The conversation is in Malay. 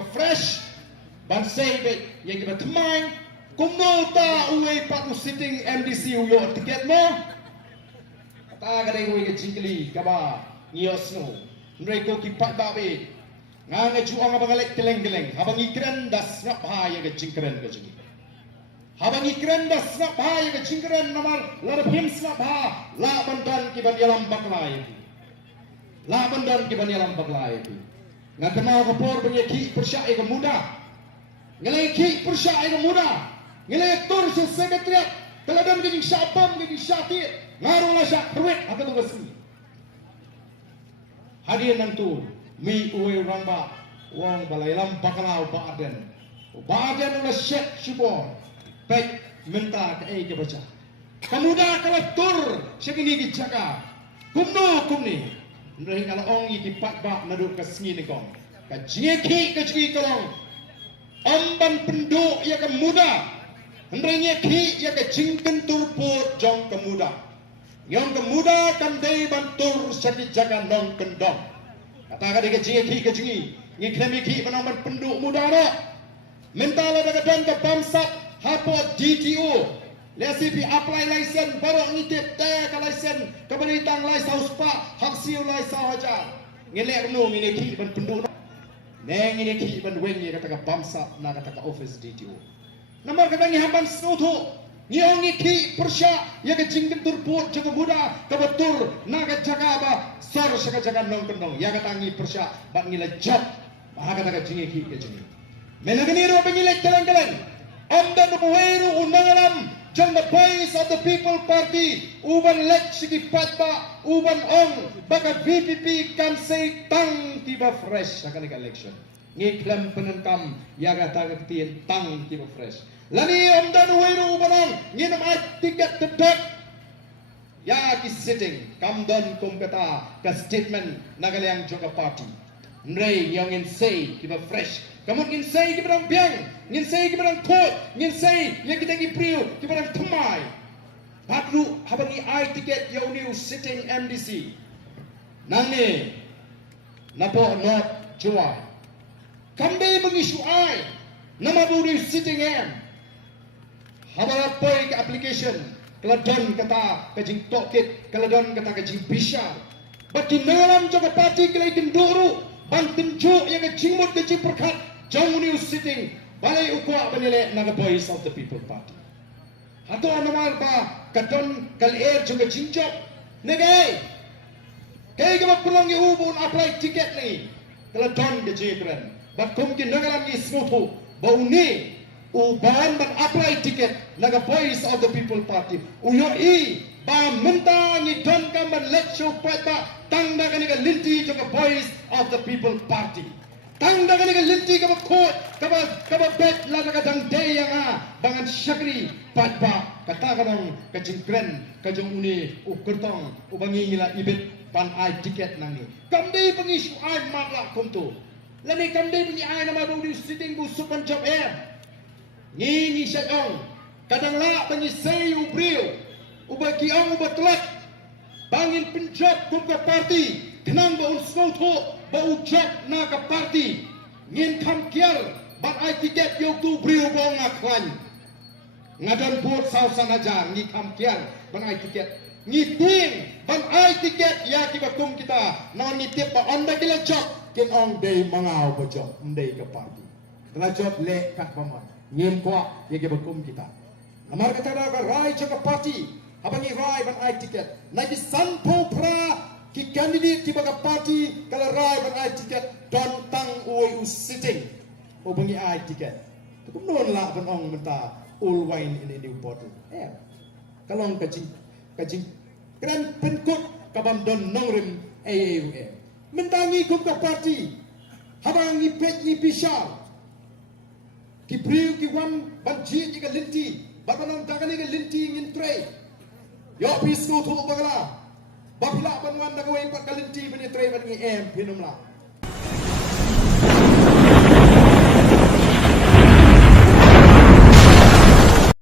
kiba fresh ban say be yang kiba temai kumota uwe patu sitting MDC uyo tiket mo kata kadai uwe ke jingkli kaba ngios no ndrei ko kipat babe ngange juang abang alek keleng-keleng abang ikren das ngap bahaya ke jingkren ke jingi abang ikren das ngap bahaya ke jingkren nomor lar him ngap bah la bandan kiban yalam baklai la bandan kiban yalam baklai ngan kenal kapor penyeki persyai ke muda ngeleki persyai ke muda ngelek tur sekretariat keladan ke syabam ke syati ngarulah syak perwet atau tugas ini hadir nang tu mi uwe ramba wong balai lam bakalau baaden ulah syek syibor baik minta ke baca pemuda kalau tur segini dijaga kumni ndai kalau ong iki pat bak naduk ke sengi ni kong ka jeki ke jeki kolong amban penduk ya ke muda ndai nyeki ya ke jingken turput jong ke muda yang ke muda kan dei bantur saki jaga nong kendong kata ka ke jeki ke jeki ni klemiki penamban penduk muda ro mentala daga dan ke bamsat hapo DTO Lesipi apply license baru ngitip teh ke license keberitang license pak haksiu license haja ngelek no miniki ban penduk neng ini ki ban wengi kata ka bamsa na kata ka office DTO nomor kata ngi hamban snoto ngi ki persya ya ke jingken turput jaga muda ke betur na ka jaga ba sor saka jaga nong kendong ya kata ngi persya ban ngi lejat bah kata ka jingi ki ke jingi menagani ro pengilek jalan-jalan amdan buweru undangalam Jang the voice of the people party uban lek sigi patba uban ong baka VPP kan say tang tiba fresh akan election ngiklam penenkam yaga taga ketien tang tiba fresh lani omdan weru ubanang nginam ay tiket tebak ya ki sitting kamdan kumkata ka statement nagaliang joka party nrei yang ngin say tiba fresh kamu ngin say ki berang piang ngin say ki berang kot ngin say yang kita ngi priu ki berang temai patlu habangi ai tiket ya uniu sitting MDC nane napo not juai kambe mengisu ai nama buri sitting M habara poi ke application keladon kata kajing tokit keladon kata kajing bishar baki nalam jaga parti kelai kenduru bantenjuk yang kajingmut kajing perkat jauh ni sitting balai ukwa benile naga voice of the people party hato anamar ba kadon kal air juga jinjok negai kai ke pulang ye ubun apply tiket ni kalau don ke jekran bakum ki nagalam ni smutu bau ni uban ban apply tiket naga voice of the people party uyo I ba minta ni don kan ban let show pa tang daga ni linti juga voice of the people party tang daga ni linti ka kot ka bet la ka dang day yang bangan syakri patba kata kadang ka jingkren ka jong uni ukertong ubangi ngila ibet pan ai tiket nangi kamdei pengisu ai makla kuntu lani kamdei pengi ai nama budi sitting bu supan job ni syadong kadang la pengi say ubriu ubaki ang ubatlat bangin penjob kum ka party kenang ba unsauto ba ujak na ka party ngin kam kial ban ai tiket yo tu briu bong ngaklan ngadan buat sausan aja ngi kam kial ban ai tiket ngiting ban ai tiket ya kibatum kita non nitip ba onda kila job kin ong day mangau ba job ndai ka party kala job le kat paman ngim kwa ya kibatum kita amar kata ka rai ka party abangi rai ban ai tiket lagi sanpo pra ki candidate ki baga party kala rai ban ai tiket don tang oi sitting o bangi ai tiket tu non la ban ong menta all wine in a new bottle kalong kajing kran penkut kabam don nongrim AAUM mentangi kum ka party habangi pet ni pisar ki priu ki wan banji ki linti babanon tagani ki linti ngin tray yo pisku tu bagala bakla banwan nagawin pat kalinti bani tray ban ngi em pinumla